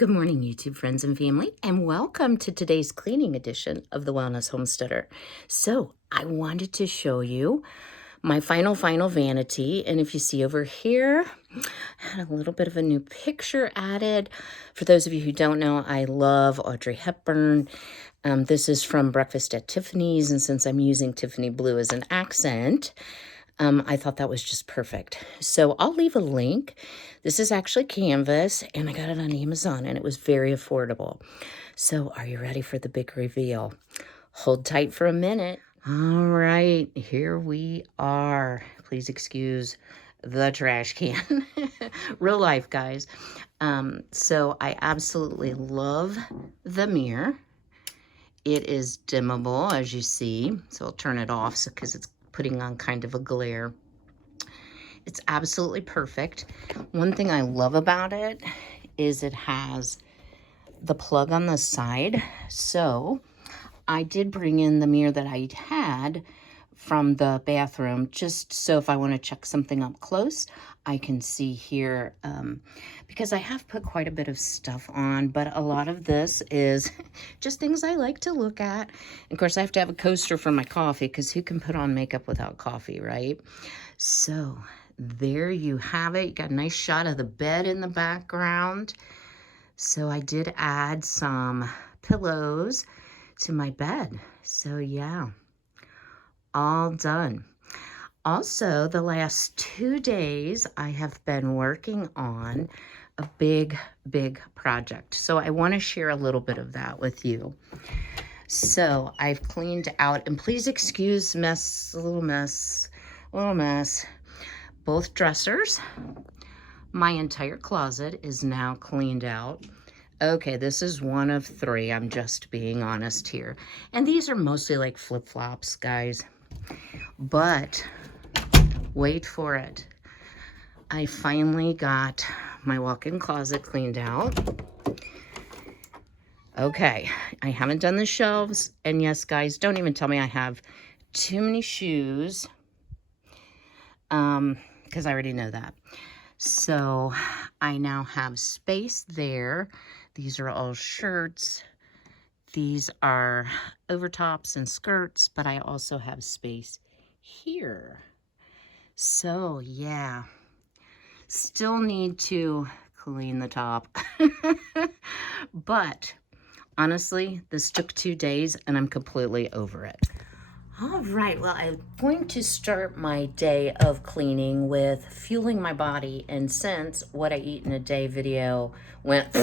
Good morning, YouTube friends and family, and welcome to today's cleaning edition of the Wellness Homesteader. So, I wanted to show you my final vanity, and if you see over here, I had a little bit of a new picture added. For those of you who don't know, I love Audrey Hepburn. This is from Breakfast at Tiffany's, and since I'm using Tiffany blue as an accent, I thought that was just perfect. So I'll leave a link. This is actually canvas, and I got it on Amazon, and it was very affordable. So are you ready for the big reveal? Hold tight for a minute. All right, here we are. Please excuse the trash can. Real life, guys. So I absolutely love the mirror. It is dimmable, as you see. So I'll turn it off because it's putting on kind of a glare. It's absolutely perfect. One thing I love about it is it has the plug on the side. So I did bring in the mirror that I had from the bathroom, just so if I want to check something up close, I can see here, because I have put quite a bit of stuff on, but a lot of this is just things I like to look at. Of course, I have to have a coaster for my coffee, because who can put on makeup without coffee, right? So there you have it. You got a nice shot of the bed in the background. So I did add some pillows to my bed. So yeah, all done. Also, the last 2 days, I have been working on a big project. So I want to share a little bit of that with you. So I've cleaned out, and please excuse a little mess, both dressers. My entire closet is now cleaned out. Okay, this is one of 3. I'm just being honest here. And these are mostly like flip-flops, guys. But wait for it. I finally got my walk-in closet cleaned out. Okay, I haven't done the shelves. And yes, guys, don't even tell me I have too many shoes. Because I already know that. So I now have space there. These are all shirts. These are overtops and skirts, but I also have space here. So yeah, still need to clean the top. But honestly, this took 2 days and I'm completely over it. All right, well, I'm going to start my day of cleaning with fueling my body. And since what I eat in a day video went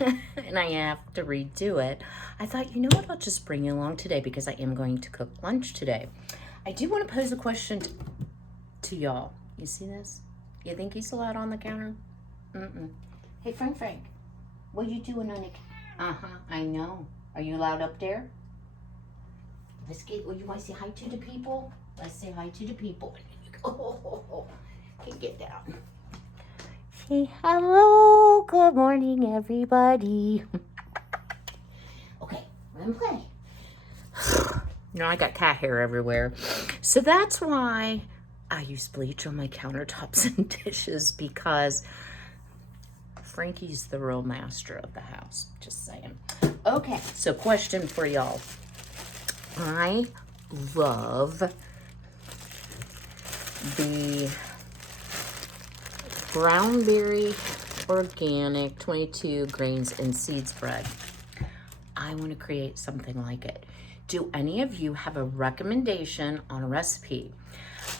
and I have to redo it, I thought, you know what, I'll just bring you along today because I am going to cook lunch today. I do want to pose a question to y'all. You see this? You think he's allowed on the counter? Hey, Frank, what are you doing on the I know. Are you allowed up there? Let's get, well, you want to say hi to the people? Let's say hi to the people. Oh, can get down. Say hello. Good morning, everybody. Okay, we're gonna play. Now I got cat hair everywhere. So that's why I use bleach on my countertops and dishes, because Frankie's the real master of the house. Just saying. Okay, so question for y'all. I love the Brownberry Organic 22 grains and seeds bread. I want to create something like it. Do any of you have a recommendation on a recipe?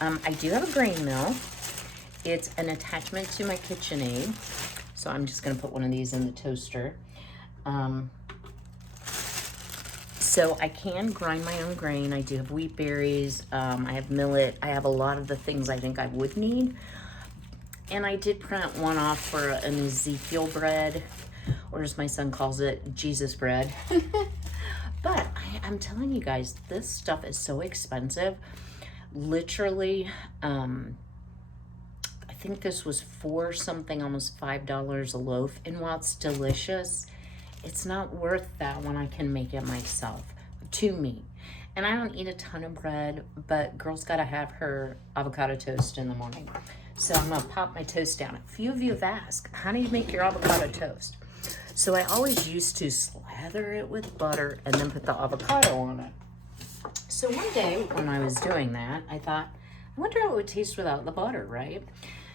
I do have a grain mill. It's an attachment to my KitchenAid. So I'm just going to put one of these in the toaster. So I can grind my own grain. I do have wheat berries. I have millet. I have a lot of the things I think I would need. And I did print one off for an Ezekiel bread, or as my son calls it, Jesus bread. But I'm telling you guys, this stuff is so expensive. Literally, I think this was $4 something, almost $5 a loaf. And while it's delicious, it's not worth that when I can make it myself, to me. And I don't eat a ton of bread, but girl's got to have her avocado toast in the morning. So I'm going to pop my toast down. A few of you have asked, how do you make your avocado toast? So I always used to slather it with butter and then put the avocado on it. So one day when I was doing that, I thought, I wonder how it would taste without the butter, right?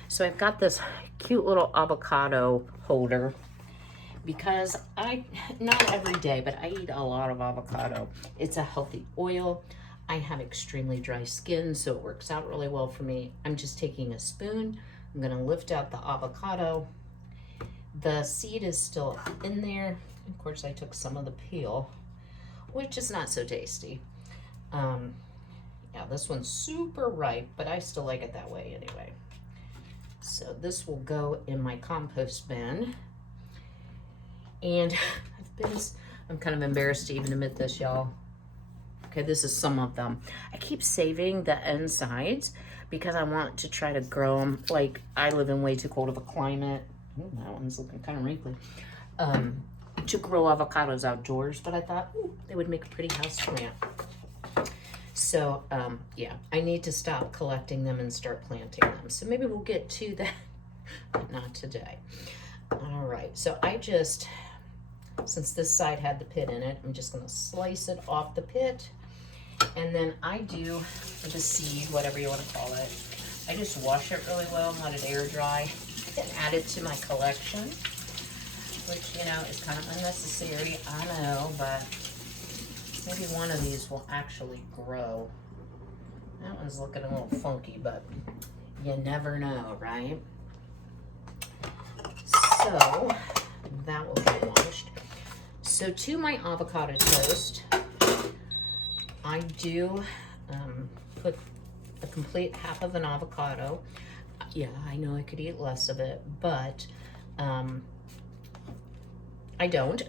So I've got this cute little avocado holder because not every day, but I eat a lot of avocado. It's a healthy oil. I have extremely dry skin, so it works out really well for me. I'm just taking a spoon. I'm gonna lift out the avocado. The seed is still in there. Of course, I took some of the peel, which is not so tasty. Yeah, this one's super ripe, but I still like it that way anyway. So this will go in my compost bin. And I'm kind of embarrassed to even admit this, y'all. Okay, this is some of them. I keep saving the insides because I want to try to grow them. Like, I live in way too cold of a climate. Ooh, that one's looking kind of wrinkly. To grow avocados outdoors, but I thought, ooh, they would make a pretty house plant. So, yeah, I need to stop collecting them and start planting them. So maybe we'll get to that, but not today. All right, so since this side had the pit in it, I'm just gonna slice it off the pit. And then I do the seed, whatever you wanna call it. I just wash it really well and let it air dry and add it to my collection, which, you know, is kind of unnecessary, I know, but maybe one of these will actually grow. That one's looking a little funky, but you never know, right? So that will get washed. So to my avocado toast, I do put a complete half of an avocado. Yeah, I know I could eat less of it, but I don't.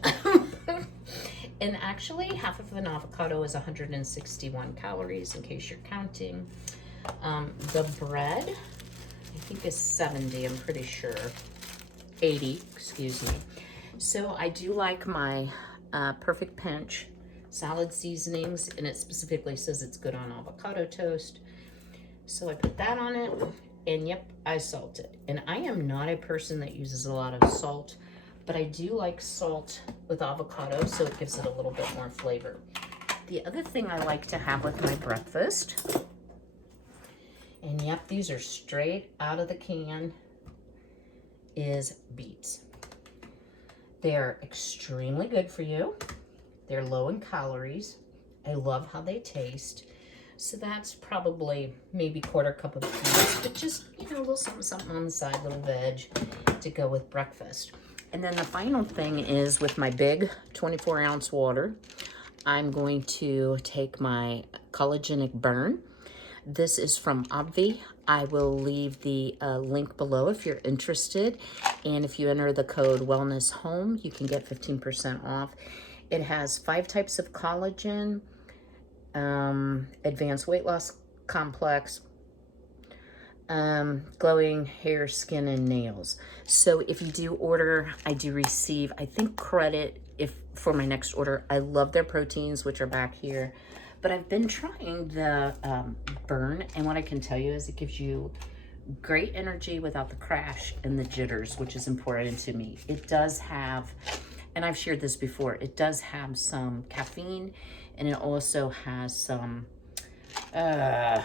And actually, half of an avocado is 161 calories, in case you're counting. The bread, I think, is 70, I'm pretty sure. 80, excuse me. So I do like my Perfect Pinch salad seasonings, and it specifically says it's good on avocado toast. So I put that on it, and yep, I salt it. And I am not a person that uses a lot of salt, but I do like salt with avocado, so it gives it a little bit more flavor. The other thing I like to have with my breakfast, and yep, these are straight out of the can, is beets. They're extremely good for you. They're low in calories. I love how they taste. So that's probably maybe quarter cup of beets, but just, you know, a little something on the side, little veg to go with breakfast. And then the final thing is with my big 24-ounce water, I'm going to take my collagen burn. This is from Obvi. I will leave the link below if you're interested. And if you enter the code Wellness Home, you can get 15% off. It has 5 types of collagen, advanced weight loss complex, glowing hair, skin, and nails. So if you do order, I do receive, I think, credit for my next order. I love their proteins, which are back here. But I've been trying the burn, and what I can tell you is it gives you great energy without the crash and the jitters, which is important to me. It does have, and I've shared this before, it does have some caffeine, and it also has some, I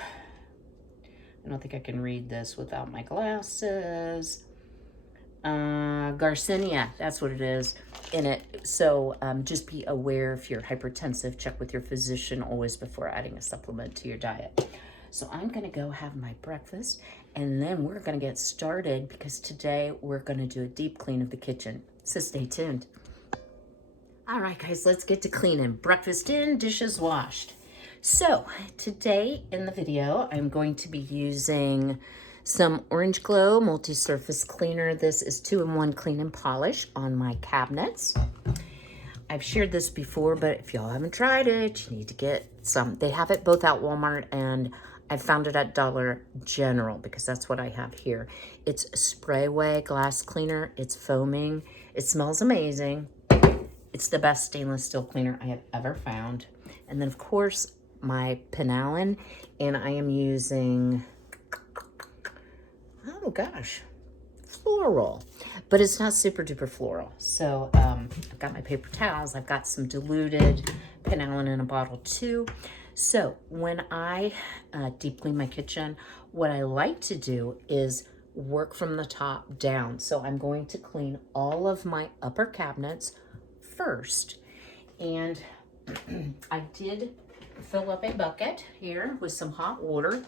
don't think I can read this without my glasses. Garcinia, that's what it is in it. So just be aware if you're hypertensive, check with your physician always before adding a supplement to your diet. So I'm gonna go have my breakfast, and then we're gonna get started because today we're gonna do a deep clean of the kitchen. So stay tuned. All right, guys, let's get to cleaning. Breakfast in, dishes washed. So today in the video, I'm going to be using some Orange Glow multi-surface cleaner. This is 2-in-1 clean and polish on my cabinets. I've shared this before, but if y'all haven't tried it, you need to get some. They have it both at Walmart, and I found it at Dollar General because that's what I have here. It's a spray-away glass cleaner. It's foaming. It smells amazing. It's the best stainless steel cleaner I have ever found. And then, of course, my Penallen, and I am using, oh gosh, floral, but it's not super duper floral. So I've got my paper towels. I've got some diluted penalin in a bottle too. So when I deep clean my kitchen, what I like to do is work from the top down. So I'm going to clean all of my upper cabinets first. And I did fill up a bucket here with some hot water.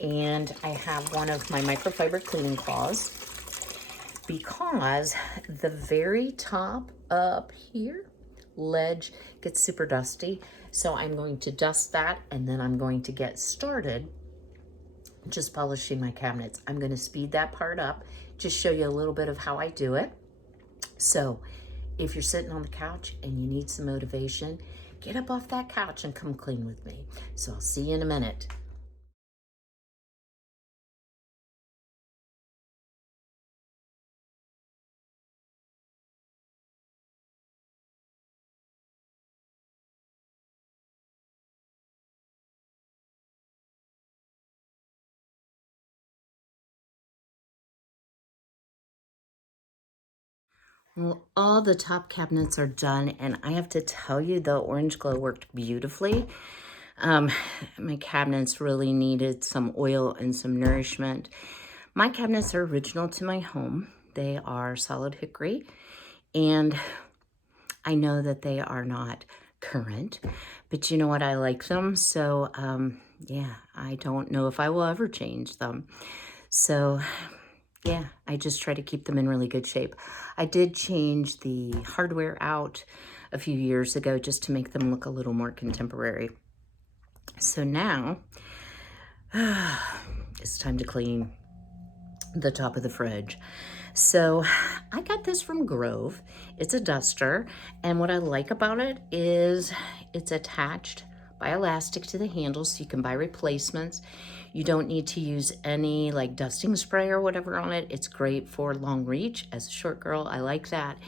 And I have one of my microfiber cleaning cloths because the very top up here ledge gets super dusty. So I'm going to dust that, and then I'm going to get started just polishing my cabinets. I'm going to speed that part up, just show you a little bit of how I do it. So if you're sitting on the couch and you need some motivation, get up off that couch and come clean with me. So I'll see you in a minute. Well, all the top cabinets are done, and I have to tell you, the orange glow worked beautifully. My cabinets really needed some oil and some nourishment. My cabinets are original to my home. They are solid hickory, and I know that they are not current, but you know what? I like them. So, yeah, I don't know if I will ever change them. So, yeah, I just try to keep them in really good shape. I did change the hardware out a few years ago just to make them look a little more contemporary. So now it's time to clean the top of the fridge. So I got this from Grove. It's a duster, and what I like about it is it's attached by elastic to the handle, so you can buy replacements. You don't need to use any like dusting spray or whatever on it. It's great for long reach. As a short girl, I like that.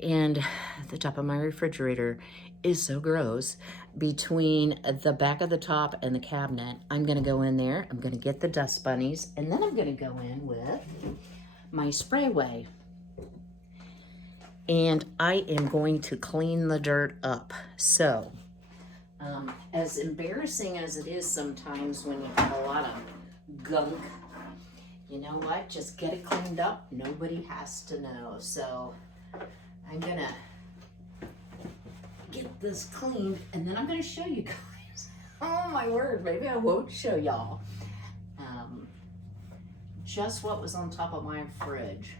And the top of my refrigerator is so gross. Between the back of the top and the cabinet, I'm gonna go in there, I'm gonna get the dust bunnies, and then I'm gonna go in with my sprayway. And I am going to clean the dirt up. So, as embarrassing as it is sometimes when you have a lot of gunk, you know what? Just get it cleaned up. Nobody has to know. So, I'm gonna get this cleaned, and then I'm gonna show you guys. Oh my word, maybe I won't show y'all just what was on top of my fridge.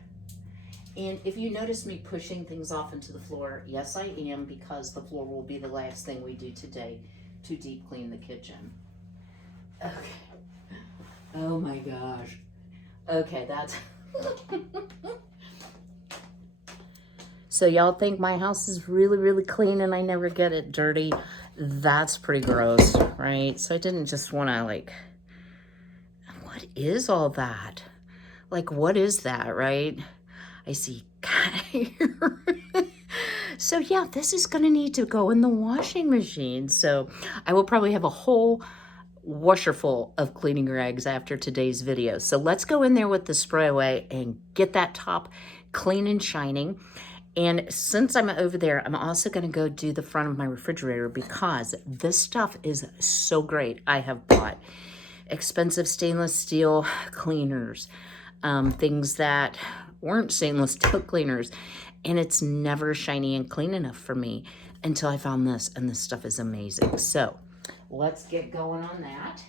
And if you notice me pushing things off into the floor, yes I am, because the floor will be the last thing we do today to deep clean the kitchen. Okay. Oh my gosh. Okay, that's so y'all think my house is really, really clean and I never get it dirty. That's pretty gross, right? So I didn't just want to like, what is all that? Like, what is that, right? I see cat hair. So yeah, this is gonna need to go in the washing machine. So I will probably have a whole washer full of cleaning rags after today's video. So let's go in there with the spray away and get that top clean and shining. And since I'm over there, I'm also gonna go do the front of my refrigerator because this stuff is so great. I have bought expensive stainless steel cleaners, things that weren't stainless steel cleaners, and it's never shiny and clean enough for me until I found this, and this stuff is amazing. So let's get going on that.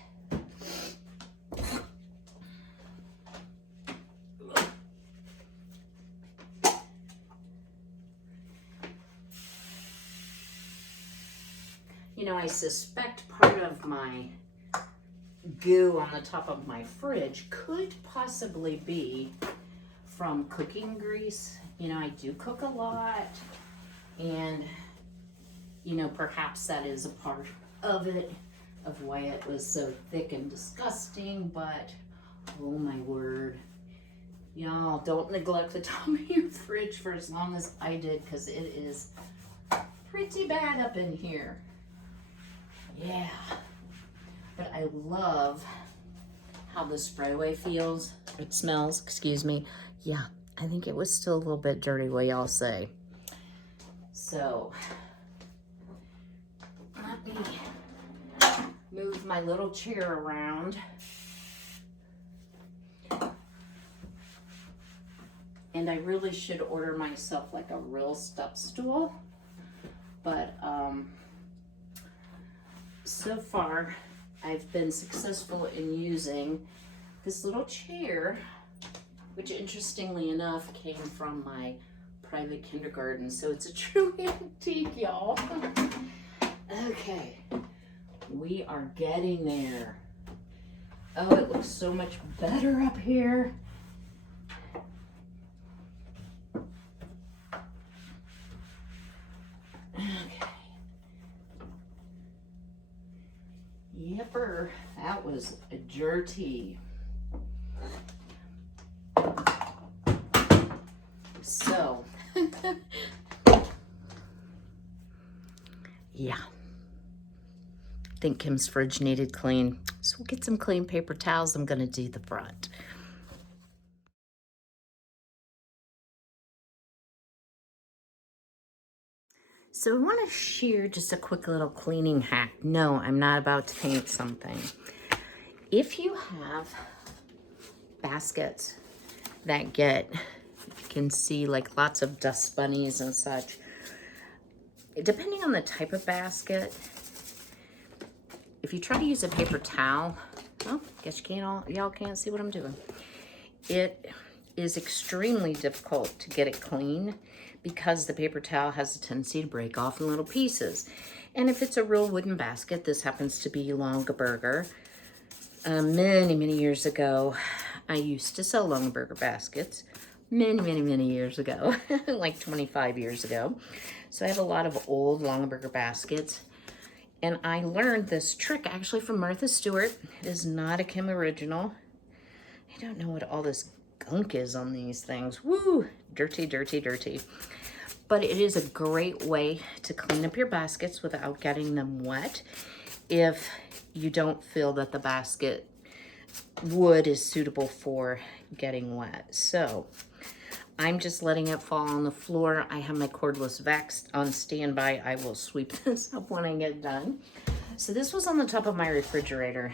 You know, I suspect part of my goo on the top of my fridge could possibly be from cooking grease. You know, I do cook a lot, and you know, perhaps that is a part of it, of why it was so thick and disgusting. But oh my word, y'all, don't neglect the top of your fridge for as long as I did, because it is pretty bad up in here. Yeah, but I love how the sprayway feels. It smells, excuse me. Yeah, I think it was still a little bit dirty, what y'all say. So, let me move my little chair around. And I really should order myself like a real step stool. But so far, I've been successful in using this little chair, which interestingly enough came from my private kindergarten. So it's a true antique, y'all. Okay, we are getting there. Oh, it looks so much better up here. Okay. Yepper, that was dirty. So, yeah. I think Kim's fridge needed clean. So we'll get some clean paper towels. I'm gonna do the front. So I want to share just a quick little cleaning hack. No, I'm not about to paint something. If you have baskets that get, you can see like lots of dust bunnies and such, depending on the type of basket, if you try to use a paper towel, well, guess you can't y'all can't see what I'm doing. It is extremely difficult to get it clean because the paper towel has a tendency to break off in little pieces. And if it's a real wooden basket, this happens to be Longaberger. Many years ago, I used to sell Longaberger baskets. Many years ago, like 25 years ago. So I have a lot of old Longaberger baskets. And I learned this trick actually from Martha Stewart. It is not a Kim original. I don't know what all this gunk is on these things. Woo! Dirty. But it is a great way to clean up your baskets without getting them wet if you don't feel that the basket wood is suitable for getting wet. So I'm just letting it fall on the floor. I have my cordless vac on standby. I will sweep this up when I get done. So this was on the top of my refrigerator.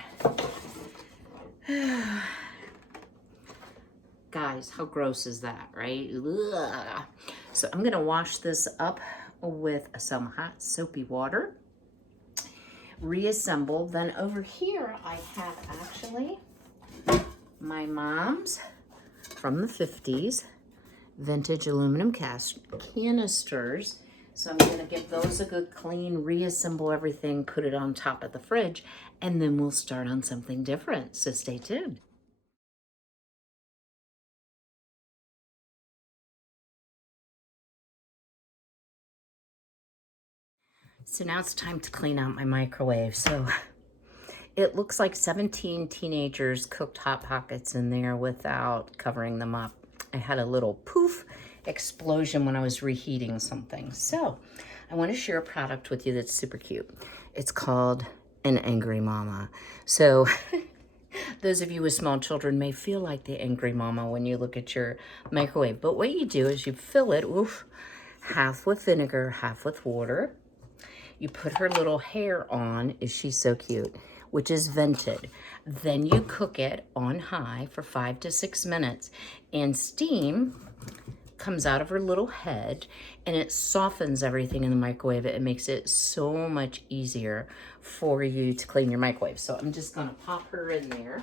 Guys, how gross is that, right? Ugh. So I'm gonna wash this up with some hot soapy water, reassemble. Then over here, I have actually my mom's from the 50s vintage aluminum canisters. So I'm gonna give those a good clean, reassemble everything, put it on top of the fridge, and then we'll start on something different. So stay tuned. So now it's time to clean out my microwave. So it looks like 17 teenagers cooked Hot Pockets in there without covering them up. I had a little poof explosion when I was reheating something. So I want to share a product with you that's super cute. It's called an Angry Mama. So those of you with small children may feel like the Angry Mama when you look at your microwave. But what you do is you fill it, half with vinegar, half with water. You put her little hair on, is she so cute, which is vented. Then you cook it on high for 5 to 6 minutes, and steam comes out of her little head, and it softens everything in the microwave. It makes it so much easier for you to clean your microwave. So I'm just gonna pop her in there.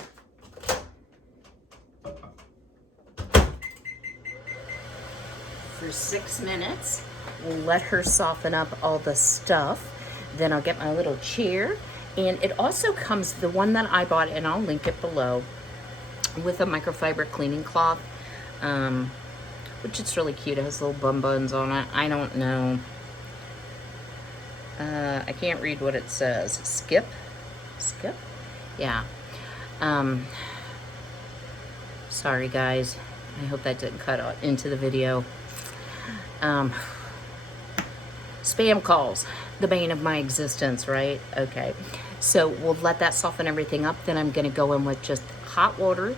For 6 minutes. We'll let her soften up all the stuff. Then I'll get my little chair. And it also comes, the one that I bought, and I'll link it below, with a microfiber cleaning cloth, which is really cute. It has little buns on it. I don't know. I can't read what it says. Skip? Yeah. Sorry guys. I hope that didn't cut out into the video. Spam calls, the bane of my existence, right? Okay, so we'll let that soften everything up. Then I'm gonna go in with just hot water,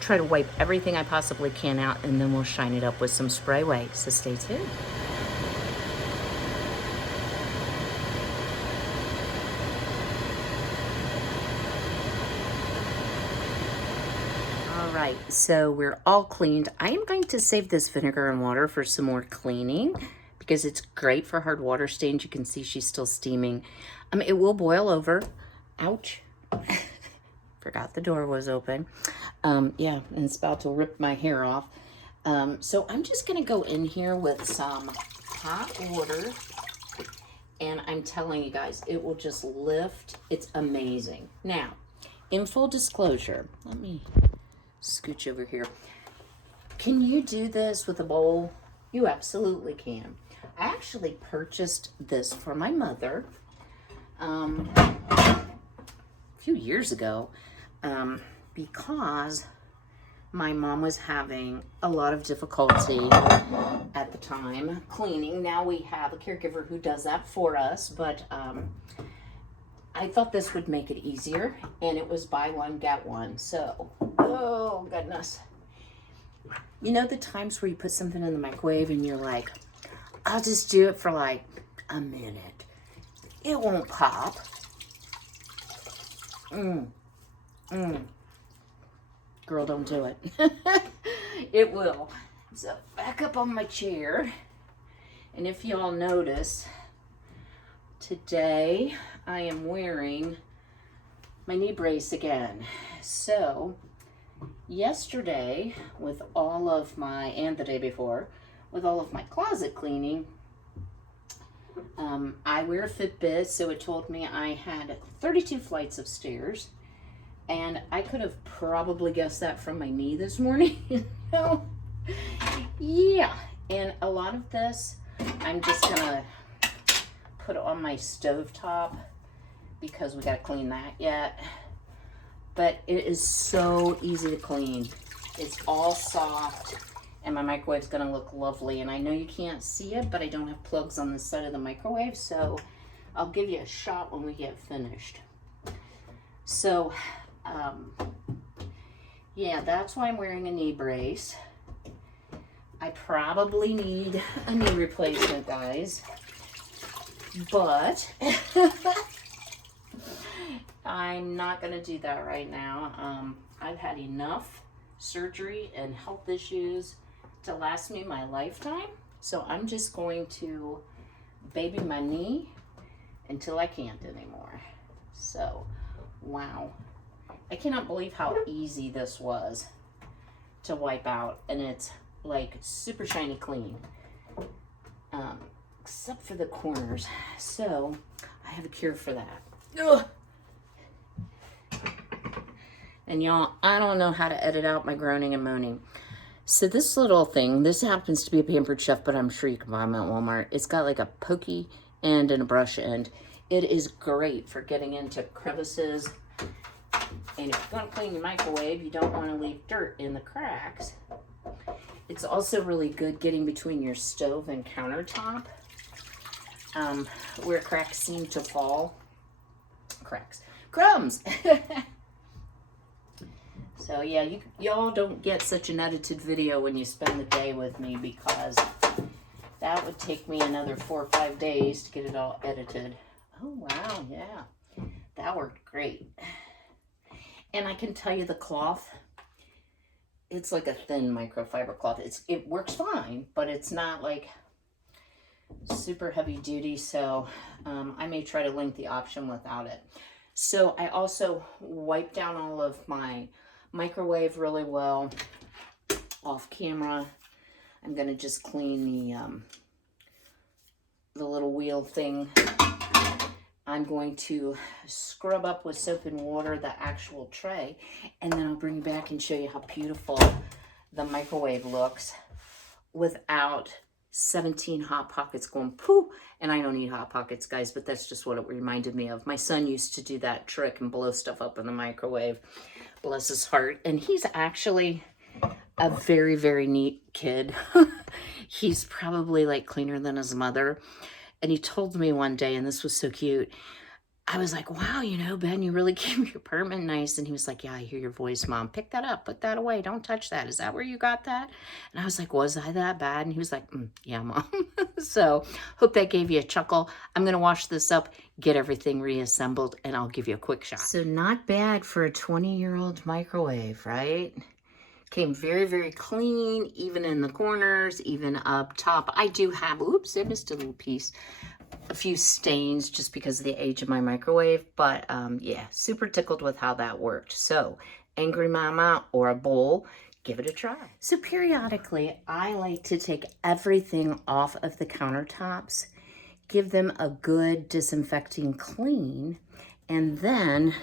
try to wipe everything I possibly can out, and then we'll shine it up with some Sprayway. So stay tuned. All right, so we're all cleaned. I am going to save this vinegar and water for some more cleaning because it's great for hard water stains. You can see she's still steaming. It will boil over. Ouch. Forgot the door was open. Yeah, and it's about to rip my hair off. So I'm just gonna go in here with some hot water, and I'm telling you guys, it will just lift. It's amazing. Now, in full disclosure, let me scooch over here. Can you do this with a bowl? You absolutely can. I actually purchased this for my mother a few years ago because my mom was having a lot of difficulty at the time cleaning. Now we have a caregiver who does that for us, but I thought this would make it easier, and it was buy one, get one. So, oh goodness. You know the times where you put something in the microwave and you're like, I'll just do it for like a minute. It won't pop. Girl, don't do it. It will. So back up on my chair. And if y'all notice, today I am wearing my knee brace again. So yesterday, with all of my, and the day before, with all of my closet cleaning, I wear a Fitbit, so it told me I had 32 flights of stairs, and I could have probably guessed that from my knee this morning. Yeah, and a lot of this I'm just gonna put on my stovetop because we gotta clean that yet. But it is so easy to clean. It's all soft, and my microwave's gonna look lovely. And I know you can't see it, but I don't have plugs on this side of the microwave, so I'll give you a shot when we get finished. So, yeah, that's why I'm wearing a knee brace. I probably need a knee replacement, guys, but I'm not gonna do that right now. I've had enough surgery and health issues to last me my lifetime. So I'm just going to baby my knee until I can't anymore. So, wow. I cannot believe how easy this was to wipe out. And it's like super shiny clean. Except for the corners. So, I have a cure for that. Ugh. And y'all, I don't know how to edit out my groaning and moaning. So this little thing, this happens to be a Pampered Chef, but I'm sure you can buy them at Walmart. It's got like a pokey end and a brush end. It is great for getting into crevices. And if you're gonna clean your microwave, you don't wanna leave dirt in the cracks. It's also really good getting between your stove and countertop, where cracks seem to fall. Crumbs! So yeah, y'all don't get such an edited video when you spend the day with me, because that would take me another 4 or 5 days to get it all edited. Oh wow, yeah, that worked great. And I can tell you the cloth, it's like a thin microfiber cloth. It works fine, but it's not like super heavy duty, so I may try to link the option without it. So I also wiped down all of my microwave really well off camera. I'm gonna just clean the little wheel thing. I'm going to scrub up with soap and water the actual tray, and then I'll bring you back and show you how beautiful the microwave looks without 17 Hot Pockets going poo. And I don't need Hot Pockets, guys, but that's just what it reminded me of. My son used to do that trick and blow stuff up in the microwave. Bless his heart. And he's actually a very, very neat kid. He's probably like cleaner than his mother. And he told me one day, and this was so cute, I was like, wow, you know, Ben, you really keep your apartment nice. And he was like, yeah, I hear your voice, Mom. Pick that up. Put that away. Don't touch that. Is that where you got that? And I was like, was I that bad? And he was like, yeah, Mom. So hope that gave you a chuckle. I'm going to wash this up, get everything reassembled, and I'll give you a quick shot. So not bad for a 20-year-old microwave, right? Came very, very clean, even in the corners, even up top. I do have, oops, I missed a little piece. A few stains just because of the age of my microwave, but yeah, super tickled with how that worked. So Angry Mama or a bowl, give it a try. So periodically, I like to take everything off of the countertops, give them a good disinfecting clean, and then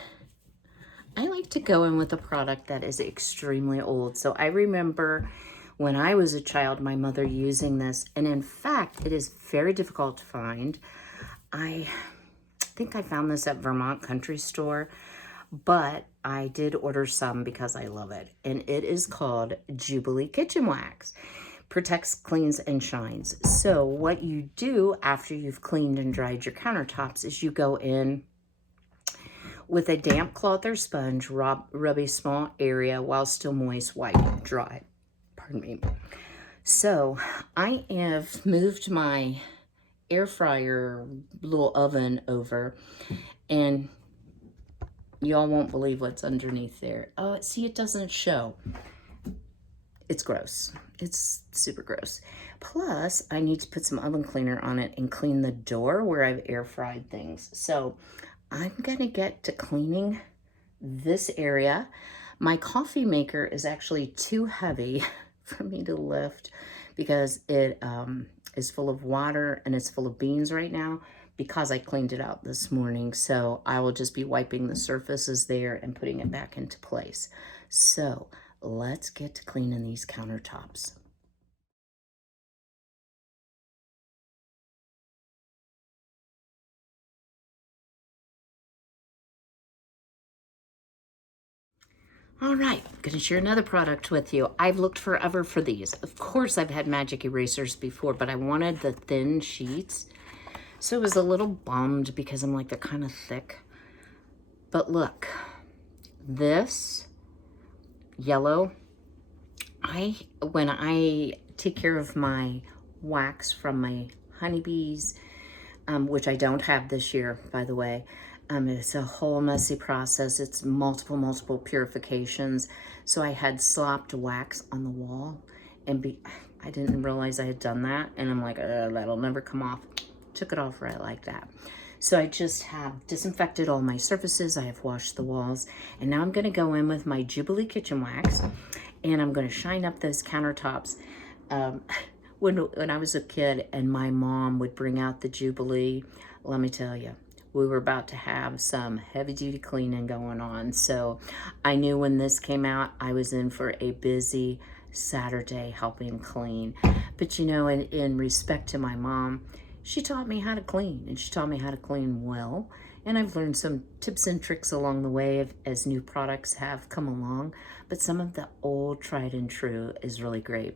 I like to go in with a product that is extremely old. So I remember when I was a child, my mother using this, and in fact, it is very difficult to find. I think I found this at Vermont Country Store, but I did order some because I love it. And it is called Jubilee Kitchen Wax. Protects, cleans, and shines. So what you do after you've cleaned and dried your countertops is you go in with a damp cloth or sponge, rub a small area while still moist, wipe, dry. Pardon me. So I have moved my air fryer little oven over, and y'all won't believe what's underneath there. Oh, see, it doesn't show. It's gross. It's super gross. Plus, I need to put some oven cleaner on it and clean the door where I've air fried things. So I'm gonna get to cleaning this area. My coffee maker is actually too heavy for me to lift because it is full of water and it's full of beans right now because I cleaned it out this morning. So I will just be wiping the surfaces there and putting it back into place. So let's get to cleaning these countertops. All right, I'm going to share another product with you. I've looked forever for these. Of course, I've had magic erasers before, but I wanted the thin sheets. So I was a little bummed because I'm like, they're kind of thick. But look, this yellow, when I take care of my wax from my honeybees, which I don't have this year, by the way. It's a whole messy process. It's multiple purifications. So I had slopped wax on the wall, and I didn't realize I had done that. And I'm like, that'll never come off. Took it off right like that. So I just have disinfected all my surfaces. I have washed the walls. And now I'm going to go in with my Jubilee Kitchen Wax, and I'm going to shine up those countertops. When I was a kid and my mom would bring out the Jubilee, let me tell you, we were about to have some heavy duty cleaning going on. So I knew when this came out, I was in for a busy Saturday helping clean. But you know, in respect to my mom, she taught me how to clean, and she taught me how to clean well. And I've learned some tips and tricks along the way as new products have come along. But some of the old tried and true is really great.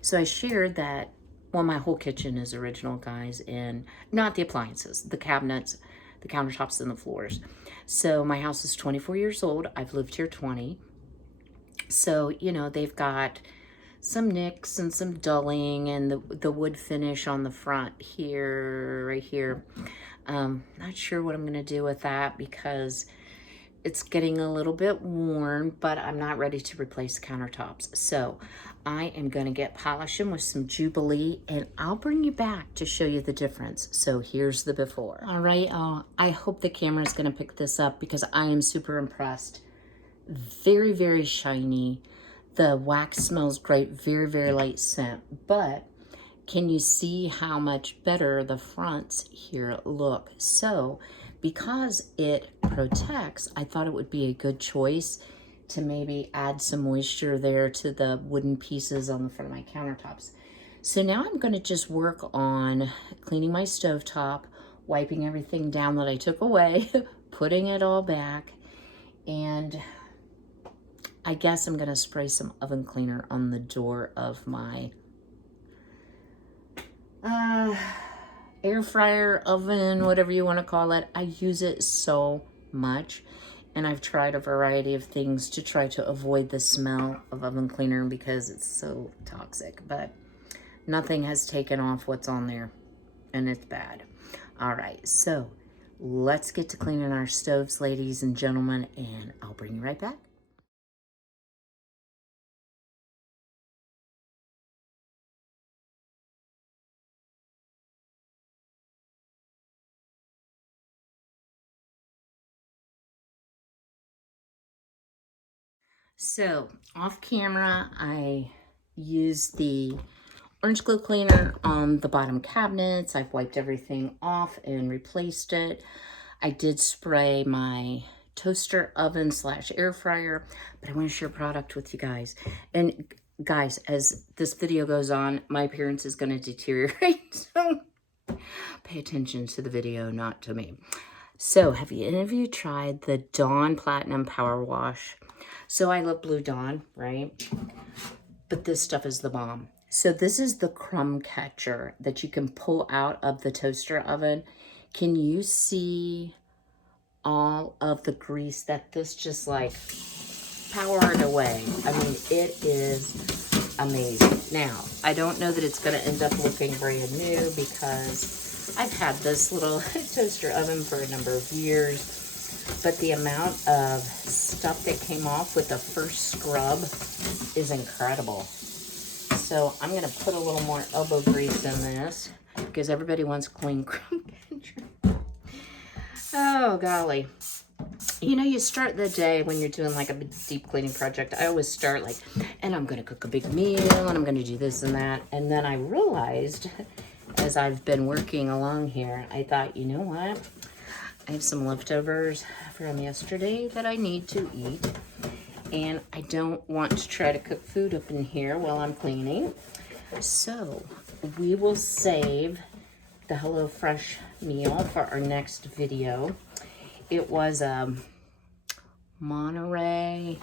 So I shared that, well, my whole kitchen is original, guys, and not the appliances, the cabinets, the countertops, and the floors. So my house is 24 years old. I've lived here 20. So, you know, they've got some nicks and some dulling, and the wood finish on the front here, right here. Not sure what I'm going to do with that because it's getting a little bit worn, but I'm not ready to replace countertops. So I am going to get polishing with some Jubilee, and I'll bring you back to show you the difference. So here's the before. All right, I hope the camera is going to pick this up because I am super impressed. Very, very shiny. The wax smells great, very light scent, but can you see how much better the fronts here look? So because it protects, I thought it would be a good choice to maybe add some moisture there to the wooden pieces on the front of my countertops. So now I'm going to just work on cleaning my stovetop, wiping everything down that I took away, putting it all back, and I guess I'm going to spray some oven cleaner on the door of my air fryer, oven, whatever you want to call it. I use it so much. And I've tried a variety of things to try to avoid the smell of oven cleaner because it's so toxic. But nothing has taken off what's on there, and it's bad. All right, so let's get to cleaning our stoves, ladies and gentlemen, and I'll bring you right back. So off camera, I used the orange glue cleaner on the bottom cabinets. I've wiped everything off and replaced it. I did spray my toaster oven slash air fryer, but I want to share a product with you guys. And guys, as this video goes on, my appearance is going to deteriorate. So pay attention to the video, not to me. So have any of you tried the Dawn Platinum Power Wash? So I love Blue Dawn, right? But this stuff is the bomb. So this is the crumb catcher that you can pull out of the toaster oven. Can you see all of the grease that this just like powered away? I mean, it is amazing. Now, I don't know that it's going to end up looking brand new because I've had this little toaster oven for a number of years. But the amount of stuff that came off with the first scrub is incredible. So I'm going to put a little more elbow grease in this because everybody wants clean crumb catcher. Oh, golly. You know, you start the day when you're doing like a deep cleaning project. I always start like, and I'm going to cook a big meal and I'm going to do this and that. And then I realized as I've been working along here, I thought, you know what? I have some leftovers from yesterday that I need to eat. And I don't want to try to cook food up in here while I'm cleaning. So we will save the HelloFresh meal for our next video. It was a Monterey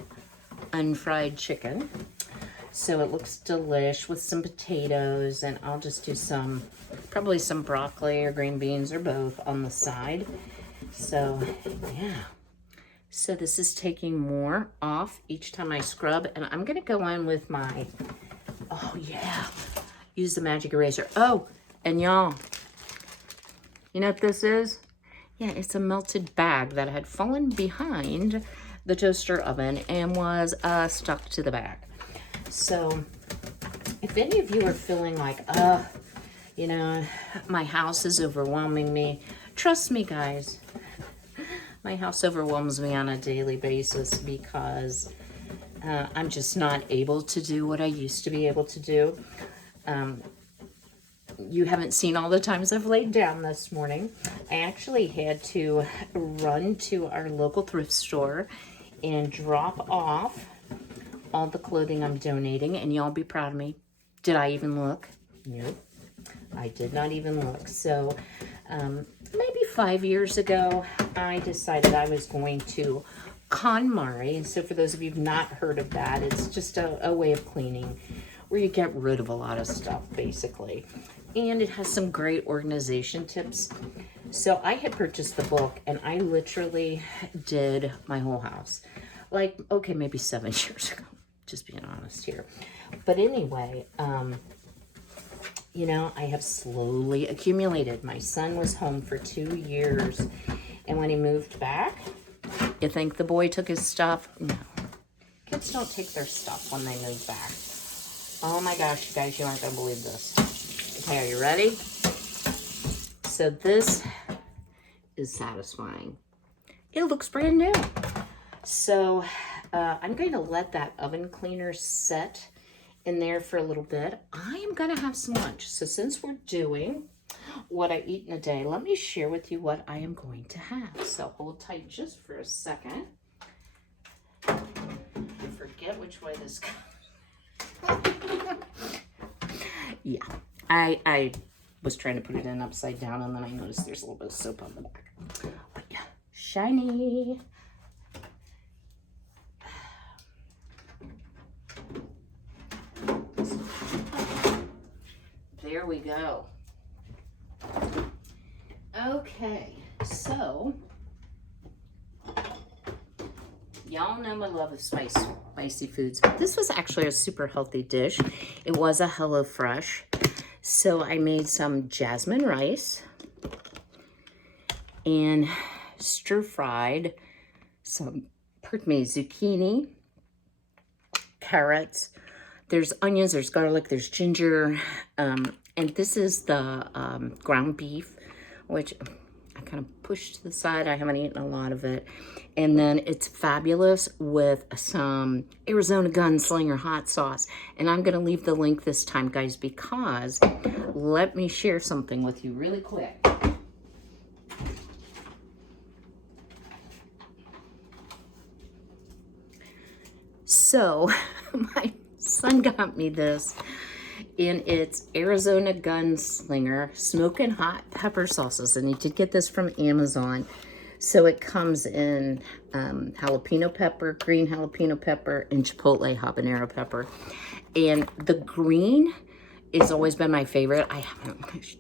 unfried chicken. So it looks delish with some potatoes, and I'll just do probably some broccoli or green beans or both on the side. So yeah. So this is taking more off each time I scrub, and I'm gonna go in with my, oh yeah, use the magic eraser. Oh, and y'all, you know what this is? Yeah, it's a melted bag that had fallen behind the toaster oven and was stuck to the bag. So if any of you are feeling like, you know, my house is overwhelming me, trust me, guys. My house overwhelms me on a daily basis because I'm just not able to do what I used to be able to do. You haven't seen all the times I've laid down this morning. I actually had to run to our local thrift store and drop off all the clothing I'm donating, and y'all be proud of me. Did I even look? Nope. I did not even look. So maybe 5 years ago, I decided I was going to KonMari. So for those of you who've not heard of that, it's just a way of cleaning where you get rid of a lot of stuff, basically. And it has some great organization tips. So I had purchased the book, and I literally did my whole house. Like, okay, maybe 7 years ago, just being honest here. But anyway, you know, I have slowly accumulated. My son was home for 2 years, and when he moved back, you think the boy took his stuff? No. Kids don't take their stuff when they move back. Oh my gosh, you guys, you aren't going to believe this. Okay, are you ready? So this is satisfying. It looks brand new. So I'm going to let that oven cleaner set in there for a little bit. I am going to have some lunch. So since we're doing what I eat in a day, let me share with you what I am going to have. So hold tight just for a second. I forget which way this goes. Yeah, I was trying to put it in upside down, and then I noticed there's a little bit of soap on the back. But yeah, shiny. There we go. Okay, so y'all know my love of spicy foods, but this was actually a super healthy dish. It was a HelloFresh. So I made some jasmine rice and stir-fried some, pardon me, zucchini, carrots. There's onions, there's garlic, there's ginger, and this is the ground beef, which I kind of pushed to the side. I haven't eaten a lot of it. And then it's fabulous with some Arizona Gunslinger hot sauce. And I'm gonna leave the link this time, guys, because let me share something with you really quick. So my son got me this, and it's Arizona Gunslinger smoking hot pepper sauces, and he did get this from Amazon. So it comes in jalapeno pepper, green jalapeno pepper, and chipotle habanero pepper. And the green has always been my favorite.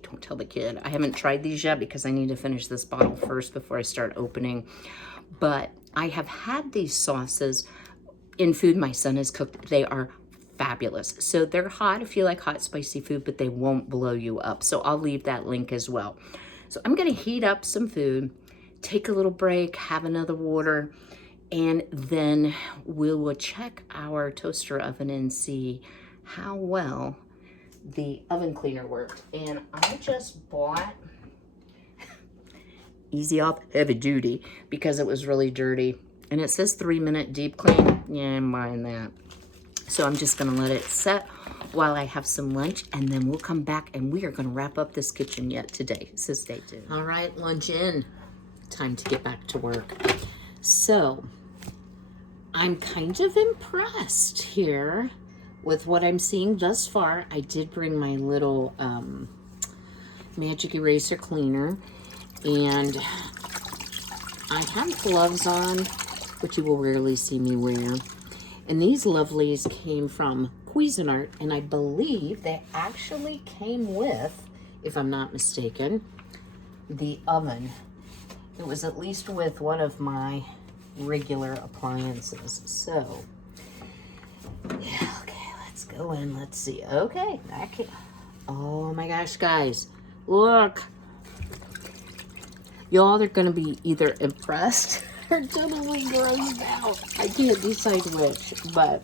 Don't tell the kid, I haven't tried these yet because I need to finish this bottle first before I start opening. But I have had these sauces in food my son has cooked. They are fabulous. So they're hot if you like hot, spicy food, but they won't blow you up. So I'll leave that link as well. So I'm gonna heat up some food, take a little break, have another water, and then we will check our toaster oven and see how well the oven cleaner worked. And I just bought Easy Off Heavy Duty because it was really dirty. And it says 3-minute deep clean. Yeah, I'm buying that. So I'm just gonna let it set while I have some lunch, and then we'll come back and we are gonna wrap up this kitchen yet today. So stay tuned. All right, lunch in. Time to get back to work. So I'm kind of impressed here with what I'm seeing thus far. I did bring my little magic eraser cleaner, and I have gloves on, which you will rarely see me wear. And these lovelies came from Cuisinart, and I believe they actually came with, if I'm not mistaken, the oven. It was at least with one of my regular appliances. So, yeah, okay, let's go in. Let's see. Okay, back here. Oh my gosh, guys, look. Y'all are gonna be either impressed or totally grossed out. I can't decide which, but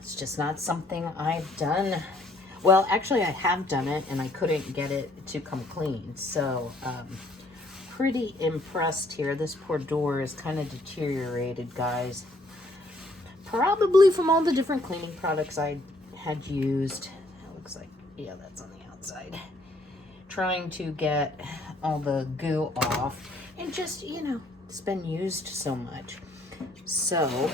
it's just not something I've done. Well, actually I have done it and I couldn't get it to come clean. So, pretty impressed here. This poor door is kind of deteriorated, guys. Probably from all the different cleaning products I had used. It looks like, yeah, that's on the outside. Trying to get all the goo off, and just, you know, it's been used so much. So,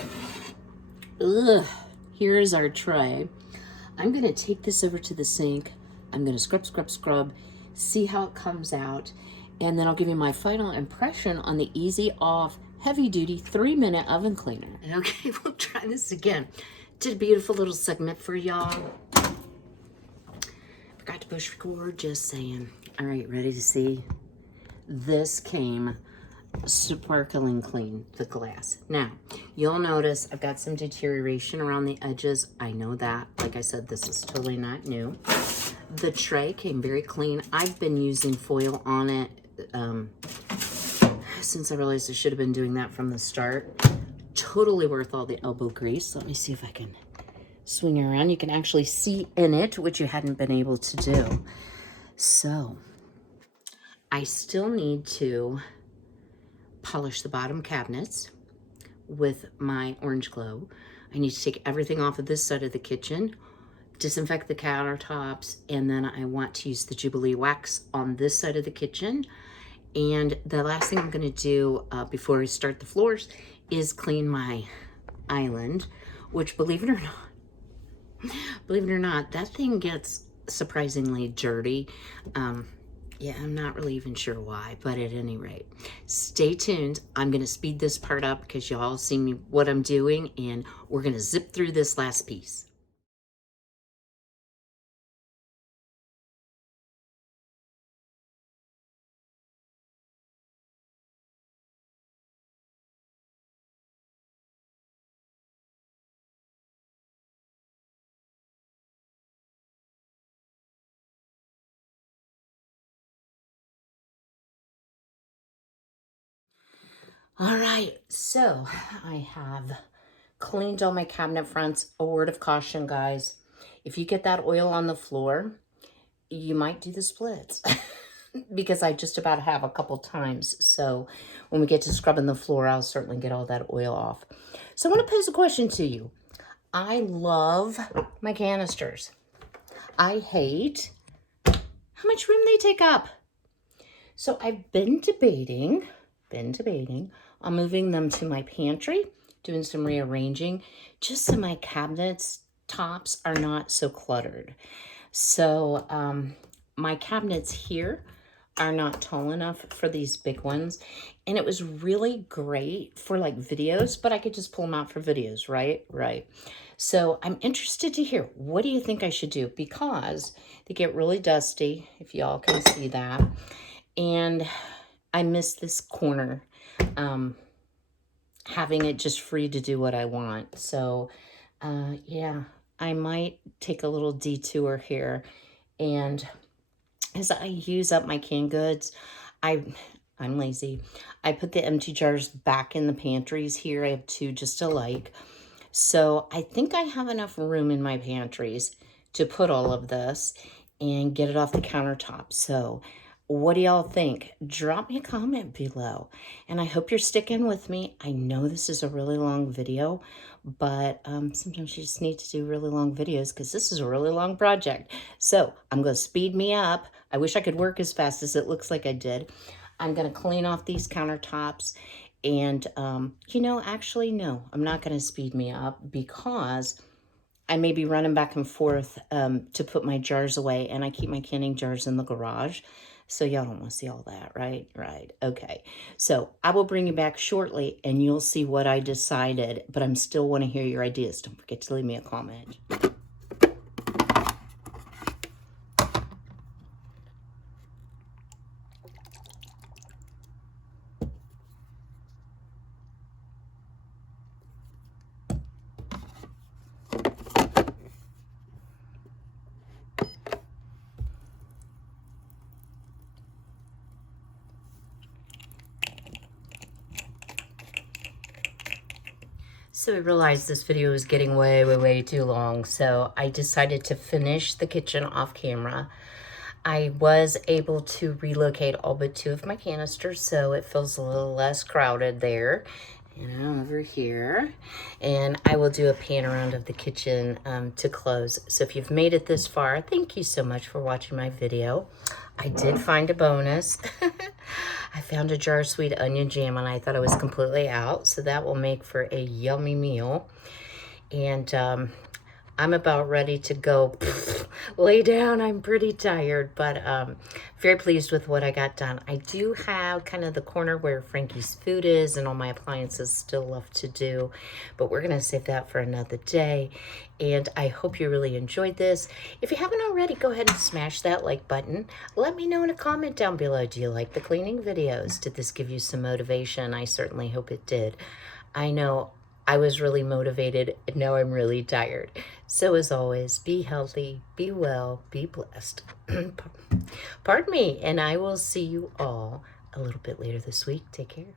here's our tray. I'm gonna take this over to the sink. I'm gonna scrub, scrub, scrub, see how it comes out, and then I'll give you my final impression on the Easy Off Heavy Duty 3-minute oven cleaner. Okay, we'll try this again. Did a beautiful little segment for y'all. Forgot to push record, just saying. All right, ready to see? This came sparkling clean, the glass. Now, you'll notice I've got some deterioration around the edges. I know that. Like I said, this is totally not new. The tray came very clean. I've been using foil on it since I realized I should have been doing that from the start. Totally worth all the elbow grease. Let me see if I can swing around. You can actually see in it, which you hadn't been able to do. So, I still need to polish the bottom cabinets with my Orange Glow. I need to take everything off of this side of the kitchen, disinfect the countertops, and then I want to use the Jubilee wax on this side of the kitchen. And the last thing I'm gonna do before I start the floors is clean my island, which, believe it or not, that thing gets surprisingly dirty. Yeah, I'm not really even sure why, but at any rate, stay tuned. I'm gonna speed this part up because y'all see me what I'm doing, and we're gonna zip through this last piece. All right, so I have cleaned all my cabinet fronts. A word of caution, guys. If you get that oil on the floor, you might do the splits because I just about have a couple times. So when we get to scrubbing the floor, I'll certainly get all that oil off. So I want to pose a question to you. I love my canisters. I hate how much room they take up. So I've been debating on moving them to my pantry, doing some rearranging, just so my cabinets tops are not so cluttered. So my cabinets here are not tall enough for these big ones. And it was really great for like videos, but I could just pull them out for videos, right? Right. So I'm interested to hear, what do you think I should do? Because they get really dusty, if y'all can see that. And I miss this corner, having it just free to do what I want. So yeah, I might take a little detour here. And as I use up my canned goods, I'm lazy. I put the empty jars back in the pantries here. I have two just alike. So I think I have enough room in my pantries to put all of this and get it off the countertop. So what do y'all think? Drop me a comment below. And I hope you're sticking with me. I know this is a really long video, but sometimes you just need to do really long videos because this is a really long project. So I'm going to speed me up. I wish I could work as fast as it looks like I did. I'm going to clean off these countertops. And, you know, actually, no, I'm not going to speed me up because I may be running back and forth to put my jars away, and I keep my canning jars in the garage. So y'all don't want to see all that, right? Right. Okay. So I will bring you back shortly, and you'll see what I decided, but I'm still want to hear your ideas. Don't forget to leave me a comment. So I realized this video was getting way too long, so I decided to finish the kitchen off camera. I was able to relocate all but two of my canisters, so it feels a little less crowded there. And over here, and I will do a pan around of the kitchen to close. So if you've made it this far, thank you so much for watching my video. I did find a bonus. I found a jar of sweet onion jam, and I thought it was completely out, so that will make for a yummy meal. And I'm about ready to go lay down. I'm pretty tired, but very pleased with what I got done. I do have kind of the corner where Frankie's food is and all my appliances still left to do, but we're going to save that for another day. And I hope you really enjoyed this. If you haven't already, go ahead and smash that like button. Let me know in a comment down below. Do you like the cleaning videos? Did this give you some motivation? I certainly hope it did. I know I was really motivated, and now I'm really tired. So as always, be healthy, be well, be blessed. Pardon me, and I will see you all a little bit later this week. Take care.